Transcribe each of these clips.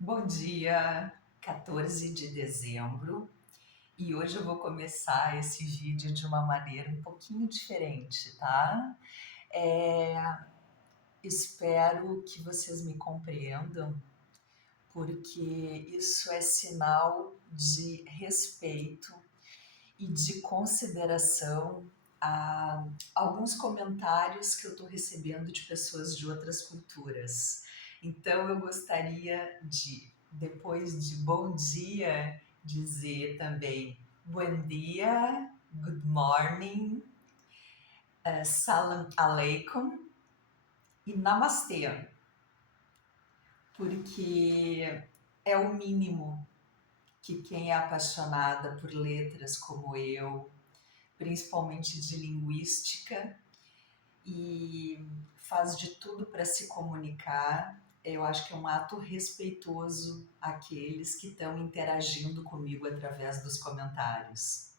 Bom dia, 14 de dezembro, e hoje eu vou começar esse vídeo de uma maneira um pouquinho diferente, tá? É, Espero que vocês me compreendam, porque isso é sinal de respeito e de consideração a alguns comentários que eu estou recebendo de pessoas de outras culturas. Então eu gostaria de, depois de bom dia, dizer também bom dia, good morning, salam aleikum e namastê, porque é o mínimo que quem é apaixonada por letras como eu, principalmente de linguística, e faz de tudo para se comunicar. Eu acho que é um ato respeitoso àqueles que estão interagindo comigo através dos comentários.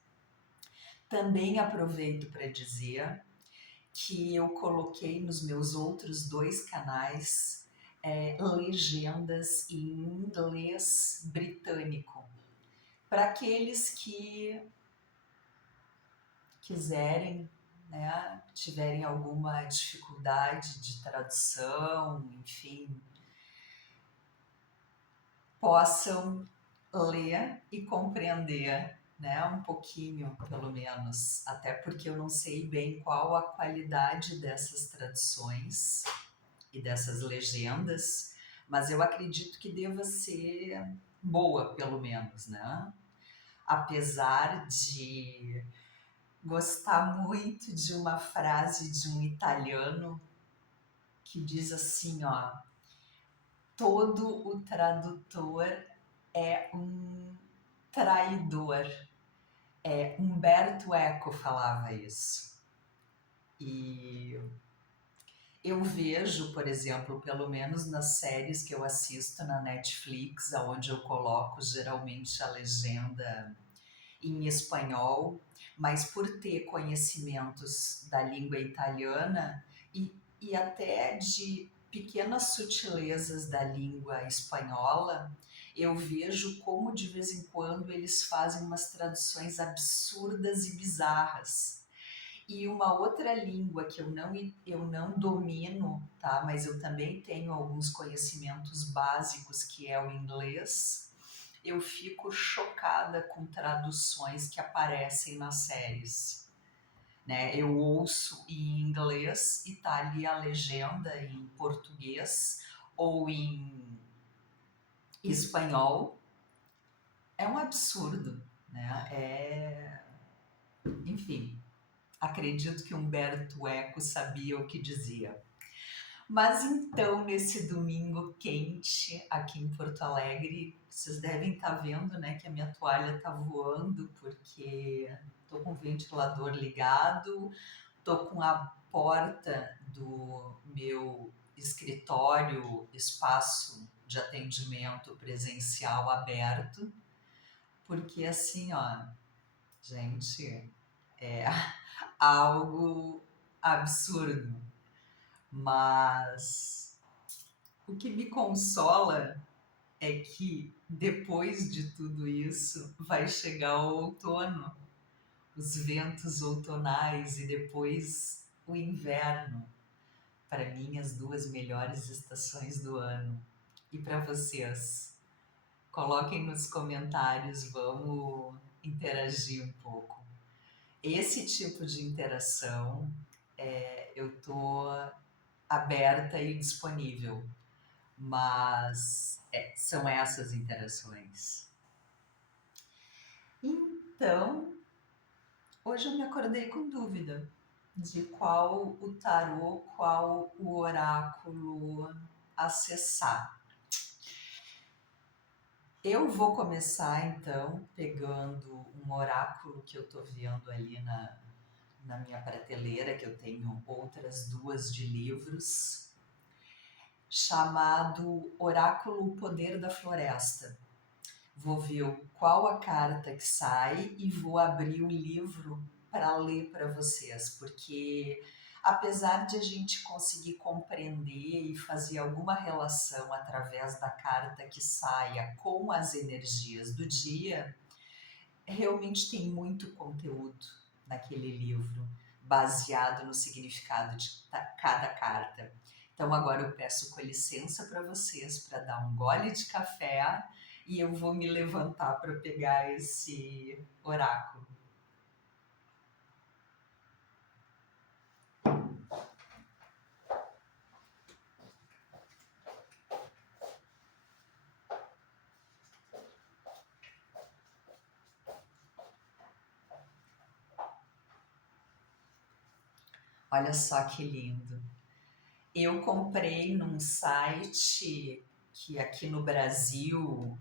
Também aproveito para dizer que eu coloquei nos meus outros dois canais legendas em inglês britânico para aqueles que quiserem, né, tiverem alguma dificuldade de tradução, enfim, possam ler e compreender, né, um pouquinho, pelo menos, até porque eu não sei bem qual a qualidade dessas traduções e dessas legendas, mas eu acredito que deva ser boa, pelo menos, né? Apesar de gostar muito de uma frase de um italiano que diz assim, ó: todo o tradutor é um traidor. Umberto Eco falava isso. E eu vejo, por exemplo, pelo menos nas séries que eu assisto na Netflix, onde eu coloco geralmente a legenda em espanhol, mas por ter conhecimentos da língua italiana e até de pequenas sutilezas da língua espanhola, eu vejo como de vez em quando eles fazem umas traduções absurdas e bizarras. E uma outra língua que eu não domino, tá? Mas eu também tenho alguns conhecimentos básicos, que é o inglês. Eu fico chocada com traduções que aparecem nas séries, né? Eu ouço em inglês e tá ali a legenda em português ou em espanhol. É um absurdo, né? Enfim, acredito que Humberto Eco sabia o que dizia. Mas então, nesse domingo quente aqui em Porto Alegre, vocês devem estar vendo, né, que a minha toalha está voando porque estou com o ventilador ligado, estou com a porta do meu escritório, espaço de atendimento presencial aberto, porque assim, ó, gente, é algo absurdo. Mas o que me consola é que depois de tudo isso vai chegar o outono, os ventos outonais e depois o inverno. Para mim, as duas melhores estações do ano. E para vocês? Coloquem nos comentários, vamos interagir um pouco. Esse tipo de interação, eu tô aberta e disponível, mas são essas interações. Então, hoje eu me acordei com dúvida de qual o tarô, qual o oráculo acessar. Eu vou começar então pegando um oráculo que eu estou vendo ali na minha prateleira, que eu tenho outras duas de livros, chamado Oráculo O Poder da Floresta. Vou ver qual a carta que sai e vou abrir o livro para ler para vocês, porque apesar de a gente conseguir compreender e fazer alguma relação através da carta que saia com as energias do dia, realmente tem muito conteúdo naquele livro, baseado no significado de cada carta. Então agora eu peço com licença para vocês para dar um gole de café e eu vou me levantar para pegar esse oráculo. Olha só que lindo. Eu comprei num site que aqui no Brasil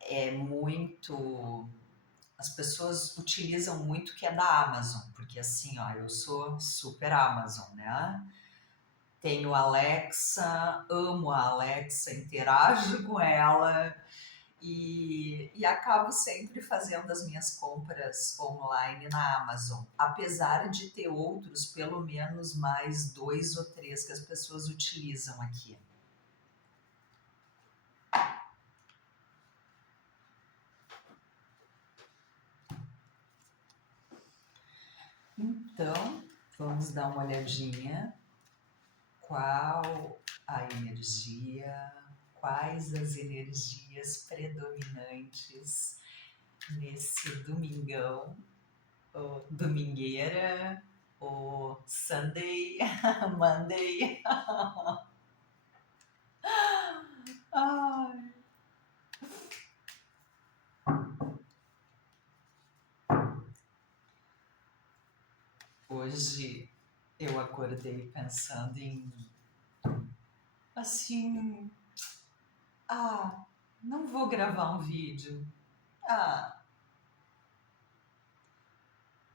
é muito. As pessoas utilizam muito, que é da Amazon, porque assim, ó, eu sou super Amazon, né? Tenho a Alexa, amo a Alexa, interajo com ela e acabo sempre fazendo as minhas compras online na Amazon, apesar de ter outros, pelo menos mais 2 ou 3 que as pessoas utilizam aqui. Então, vamos dar uma olhadinha. Qual a energia, quais as energias predominantes nesse domingão, ou domingueira, ou Sunday, Monday. Ai. Hoje eu acordei pensando em, assim, não vou gravar um vídeo.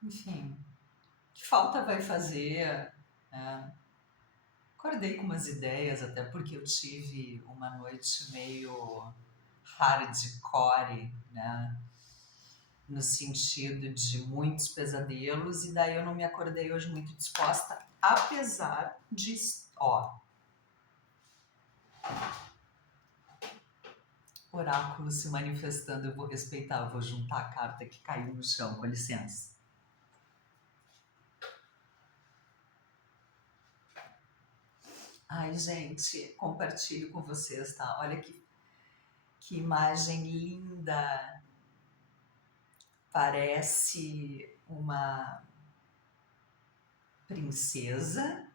Enfim, que falta vai fazer, né? Acordei com umas ideias, até porque eu tive uma noite meio hardcore, né? No sentido de muitos pesadelos, e daí eu não me acordei hoje muito disposta, apesar de, ó, oráculo se manifestando, eu vou respeitar, eu vou juntar a carta que caiu no chão, com licença. Ai, gente, compartilho com vocês, tá? Olha que imagem linda. Parece uma princesa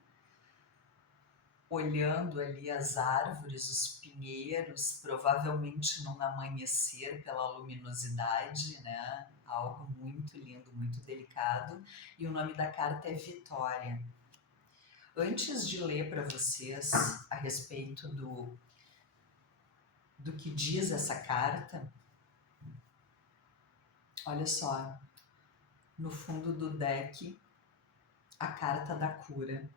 olhando ali as árvores, os pinheiros, provavelmente num amanhecer pela luminosidade, né? Algo muito lindo, muito delicado. E o nome da carta é Vitória. Antes de ler para vocês a respeito do que diz essa carta, olha só, no fundo do deck, a carta da cura.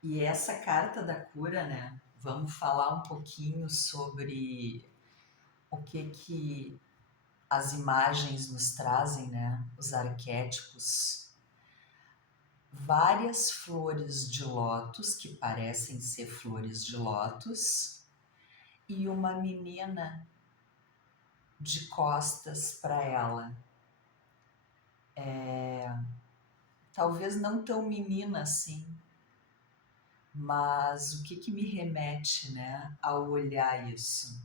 E essa carta da cura, né? Vamos falar um pouquinho sobre o que as imagens nos trazem, né? Os arquétipos. Várias flores de lótus, que parecem ser flores de lótus, e uma menina de costas para ela. Talvez não tão menina assim, mas o que me remete, né, ao olhar isso?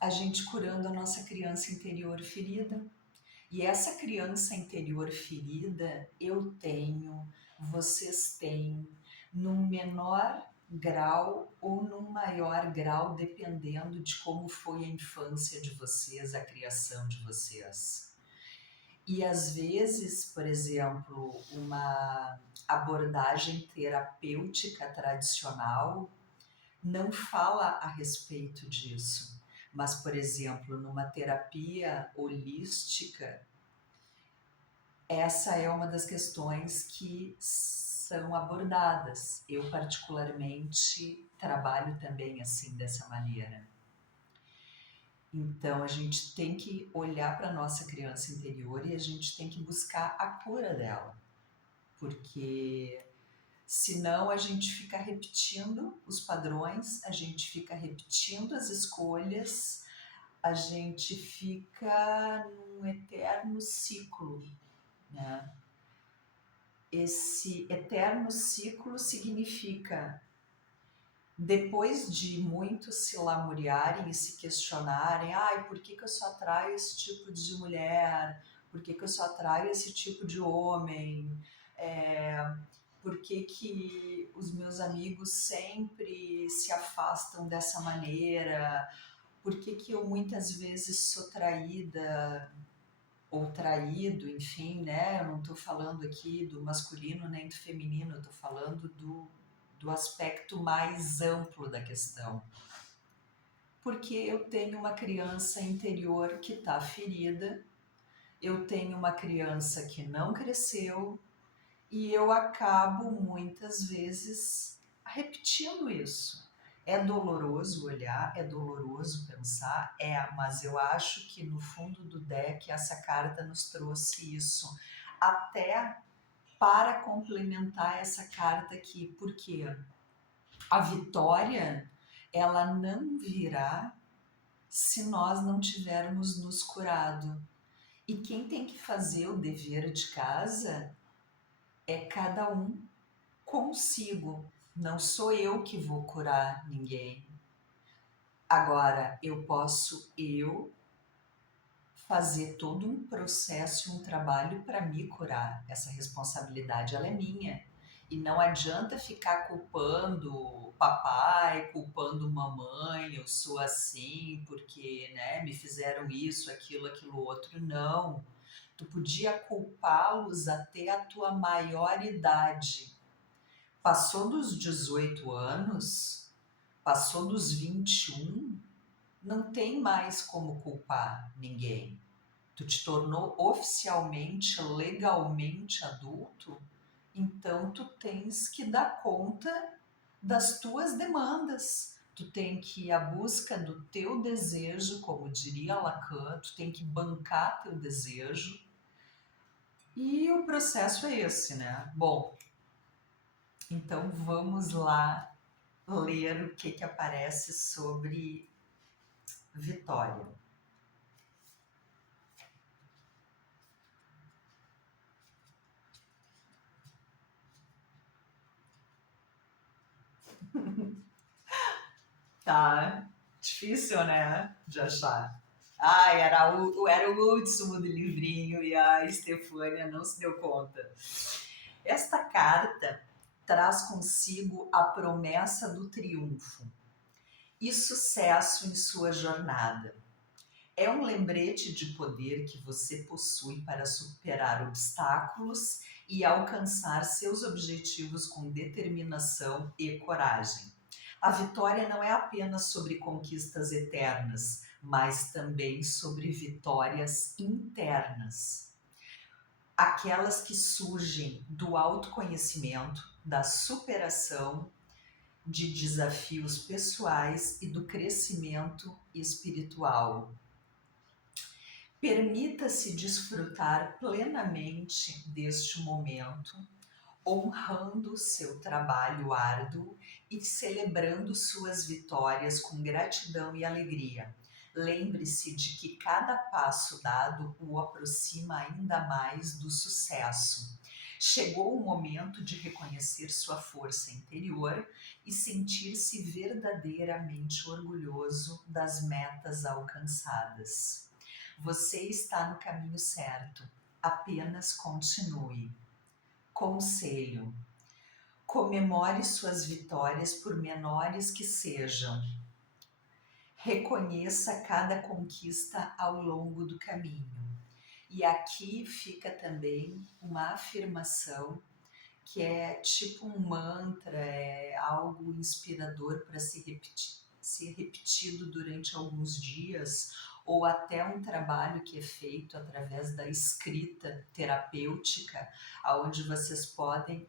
A gente curando a nossa criança interior ferida. E essa criança interior ferida, eu tenho, vocês têm, num menor grau ou num maior grau, dependendo de como foi a infância de vocês, a criação de vocês. E às vezes, por exemplo, uma abordagem terapêutica tradicional não fala a respeito disso. Mas, por exemplo, numa terapia holística, essa é uma das questões que são abordadas. Eu, particularmente, trabalho também assim, dessa maneira. Então a gente tem que olhar para a nossa criança interior e a gente tem que buscar a cura dela, porque senão a gente fica repetindo os padrões, a gente fica repetindo as escolhas, a gente fica num eterno ciclo, né? Esse eterno ciclo significa, depois de muitos se lamuriarem e se questionarem, ai, por que eu só atraio esse tipo de mulher? Por que eu só atraio esse tipo de homem? Por que os meus amigos sempre se afastam dessa maneira? Por que eu muitas vezes sou traída ou traído, enfim, né? Eu não estou falando aqui do masculino nem do feminino, eu estou falando do aspecto mais amplo da questão. Porque eu tenho uma criança interior que está ferida, eu tenho uma criança que não cresceu e eu acabo muitas vezes repetindo isso. É doloroso olhar, é doloroso pensar, mas eu acho que no fundo do deck essa carta nos trouxe isso. Até para complementar essa carta aqui, porque a vitória, ela não virá se nós não tivermos nos curado. E quem tem que fazer o dever de casa é cada um consigo. Não sou eu que vou curar ninguém. Agora, eu posso fazer todo um processo, um trabalho para me curar. Essa responsabilidade, ela é minha. E não adianta ficar culpando papai, culpando mamãe, eu sou assim porque, né, me fizeram isso, aquilo outro. Não. Tu podia culpá-los até a tua maior idade. Passou dos 18 anos, passou dos 21, não tem mais como culpar ninguém. Tu te tornou oficialmente, legalmente adulto, então tu tens que dar conta das tuas demandas. Tu tem que ir à busca do teu desejo, como diria Lacan, tu tem que bancar teu desejo. E o processo é esse, né? Bom, então vamos lá ler o que aparece sobre Vitória. Tá difícil, né, de achar. Ai, era o último do livrinho e a Estefânia não se deu conta. Esta carta traz consigo a promessa do triunfo e sucesso em sua jornada. É um lembrete de poder que você possui para superar obstáculos e alcançar seus objetivos com determinação e coragem. A vitória não é apenas sobre conquistas eternas, mas também sobre vitórias internas. Aquelas que surgem do autoconhecimento, da superação de desafios pessoais e do crescimento espiritual. Permita-se desfrutar plenamente deste momento, honrando seu trabalho árduo e celebrando suas vitórias com gratidão e alegria. Lembre-se de que cada passo dado o aproxima ainda mais do sucesso. Chegou o momento de reconhecer sua força interior e sentir-se verdadeiramente orgulhoso das metas alcançadas. Você está no caminho certo. Apenas continue. Conselho: comemore suas vitórias, por menores que sejam. Reconheça cada conquista ao longo do caminho. E aqui fica também uma afirmação que é tipo um mantra, é algo inspirador para ser repetido durante alguns dias, ou até um trabalho que é feito através da escrita terapêutica, onde vocês podem